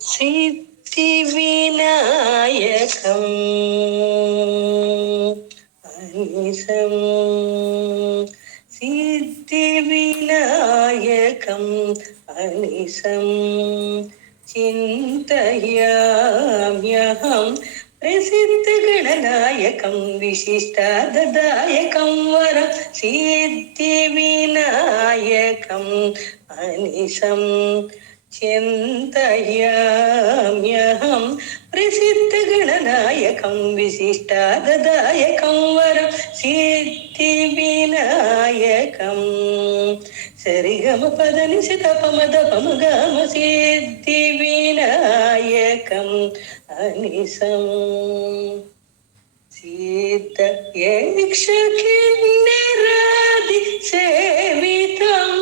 सिद्धिविनायकम् अनिशं सिद्धिविनायकम् अनिशं चिन्तयाम्यहं प्रसिद्धगणनायकं विशिष्टाददायकं वरं सिद्धिविनायकम् अनिशं चिन्तयाम्यहं प्रसिद्धगणनायकं विशिष्टाददायकं वरं सिद्धिविनायकम् सरिगम पदनि सितपमद पमगम सिद्धिविनायकम् अनिशं सिद्ध यक्षकिन्नरादि सेवितम्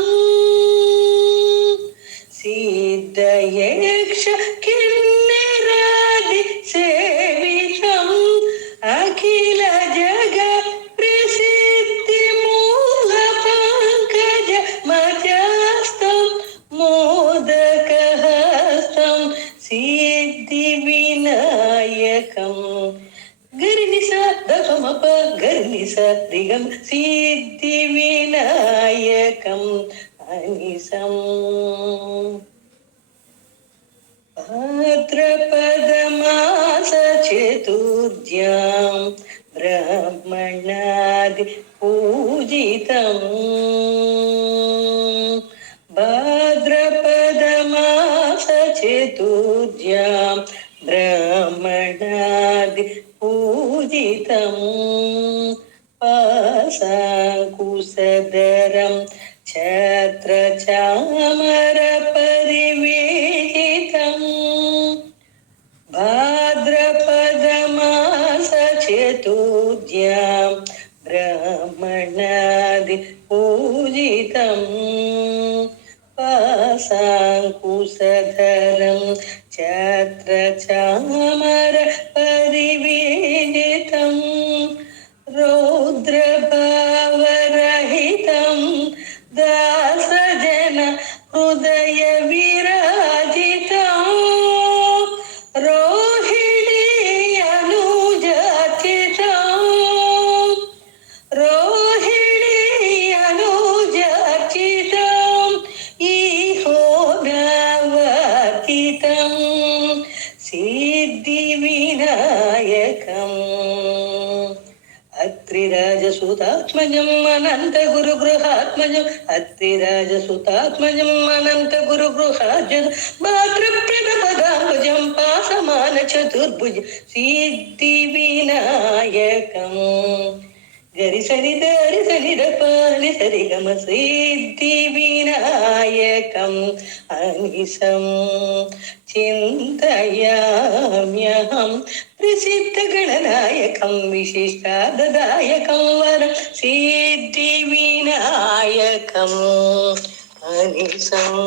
सिद्ध यक्षकिन्नरादि सेवितम् अखिल जग प्रसिद्धिमूल पंकज मध्यस्थं मोदकहस्तं सिद्धिविनायकम् गरिनिस दपमप गरिनिस दिगम सिद्धिविनायकम् अनिशं भाद्रपदमास चतुर्द्यां ब्राह्मणादि पूजितम् भाद्रपदमास चतुर्द्यां ब्राह्मणादि पूजितम् पाशाङ्कुशधरं छत्रचामर परिवेदितम् भाद्रपदमास चतुर्द्यां ब्राह्मणादि पूजितम् पाशाङ्कुशधरं छत्रचामर परिवेदितम् रौद्रभावरहितं दासजन हृदय विराजितं रोहिणी अनुजाचितं रोहिणी अनुजाचितं इहो नवतितं सिद्धिविनायकम् अत्रिराजसुतात्मजम् अनन्तगुरुगृहात्मजम् अत्रिराजसुतात्मजम् अनन्तगुरुगृहात्मजम् भाद्रप्रदपदाम्बुजं पासमानचतुर्भुज सिद्धिविनायकम् गरिसनिधरिसनिधपानि सरिगम सिद्धिविनायकम् अनिशं चिन्तयाम्यहं प्रसिद्धगणनायकं विशिष्टाददायकं वरं सिद्धिविनायकम् अनिशम्।